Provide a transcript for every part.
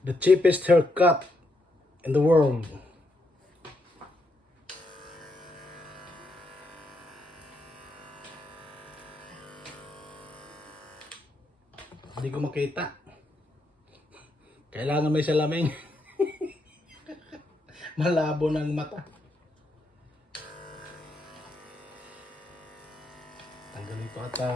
The cheapest haircut in the world. Hindi ko makita. Kailangan may salamin. Malabo ng mata. Tanggalin ko ata.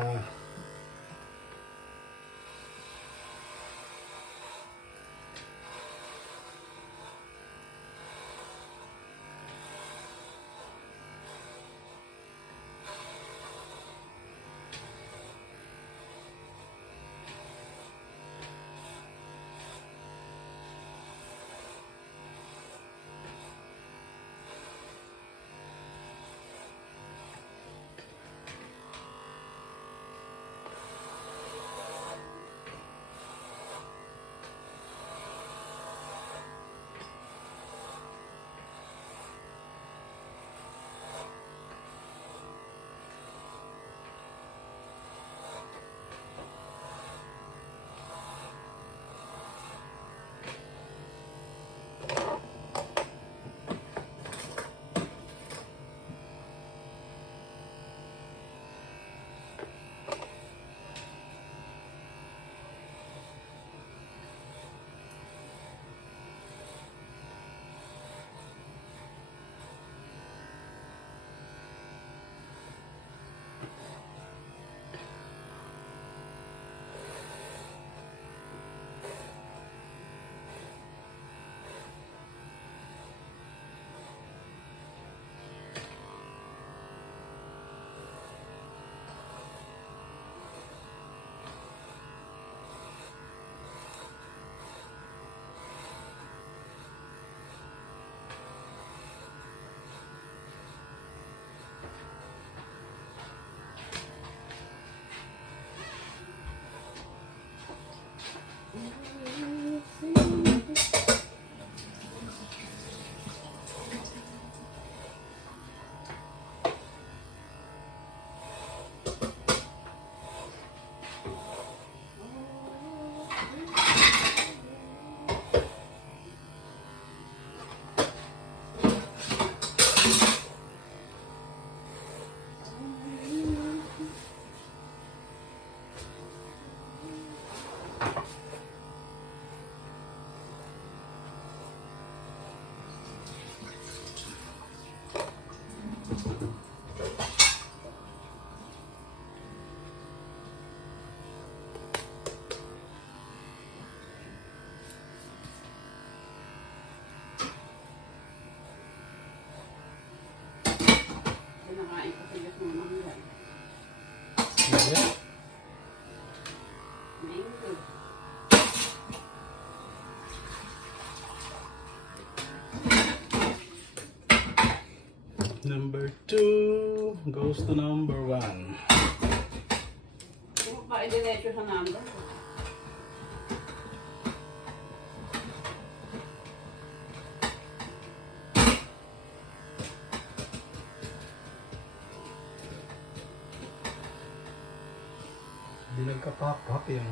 Number 2 goes to number 1. Kung pa i-diretso sa number. Hindi nagka-pop-up yung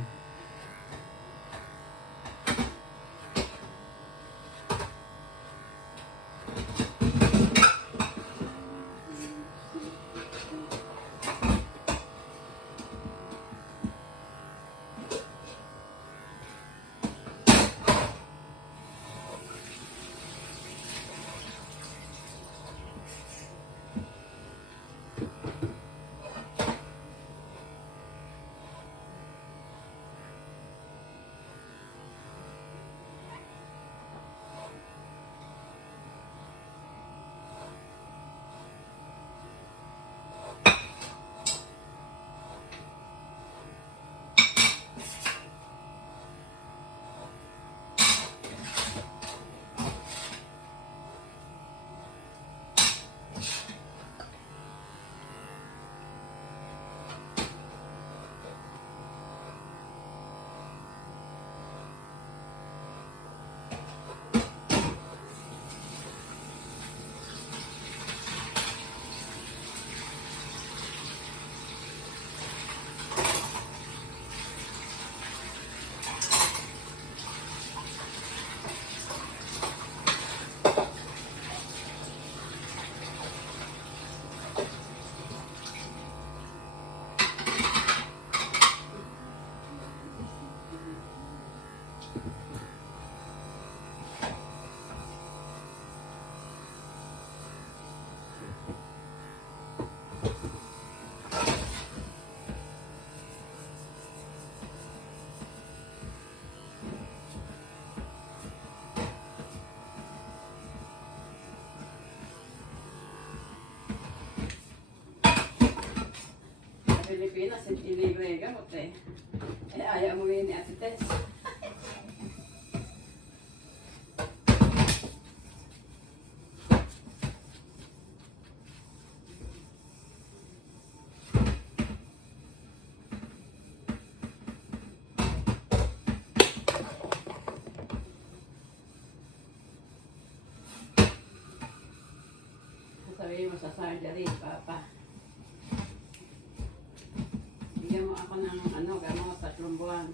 Sa Pilipinas, hindi libre gamot eh. Eh, ayaw mo yun ni Ate Tess. Sasabihin mo sa surgery, Papa. Bigyan mo ako ng ano, gano'n, 3 buwan.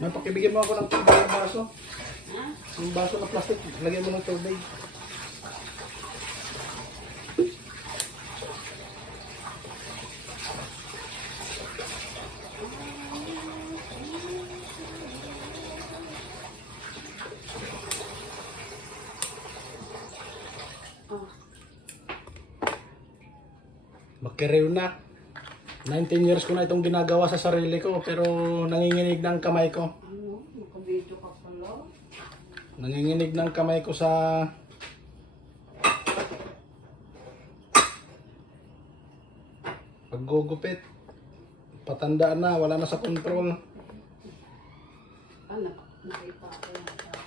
Napakibigyan mo ako ng tubig ng baso. Ha? Yung baso na plastic, lagyan mo ng tubig. Oh. Makirew na. 19 years ko na itong ginagawa sa sarili ko pero nanginginig ng kamay ko. Ano? Nakabidyo ka pala? Nanginginig ng kamay ko sa paggugupit. Patandaan na, wala na sa control. Ah, nakita ko yan, Papa.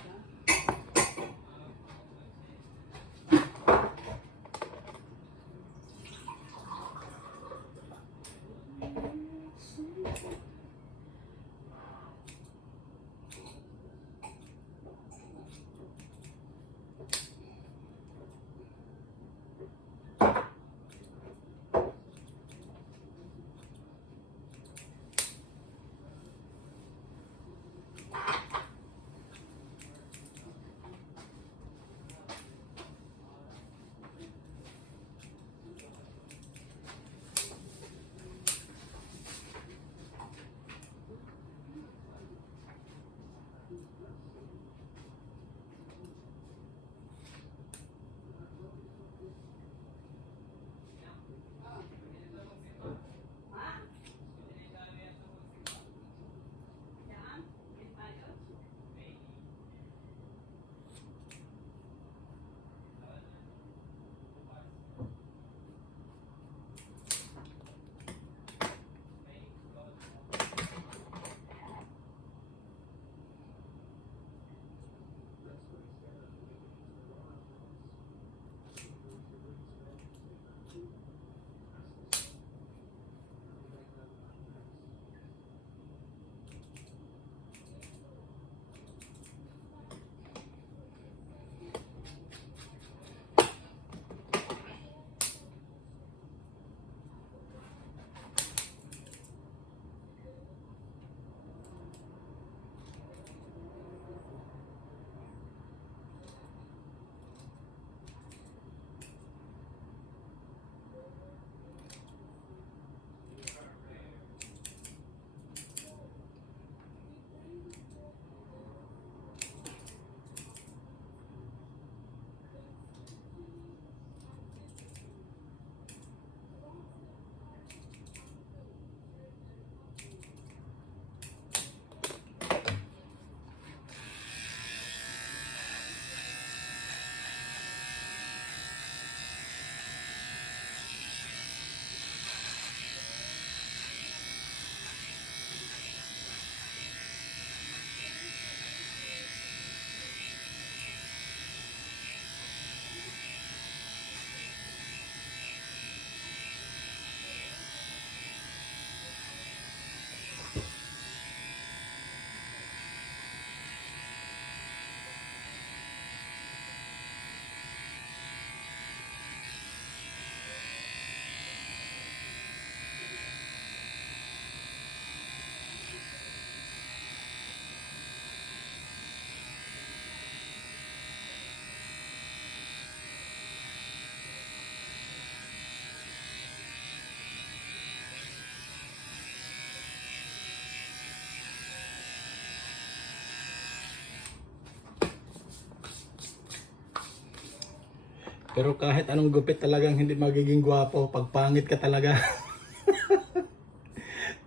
Pero kahit anong gupit talagang hindi magiging gwapo pag pangit ka talaga.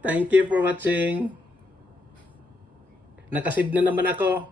Thank you for watching. Nakasid na naman ako.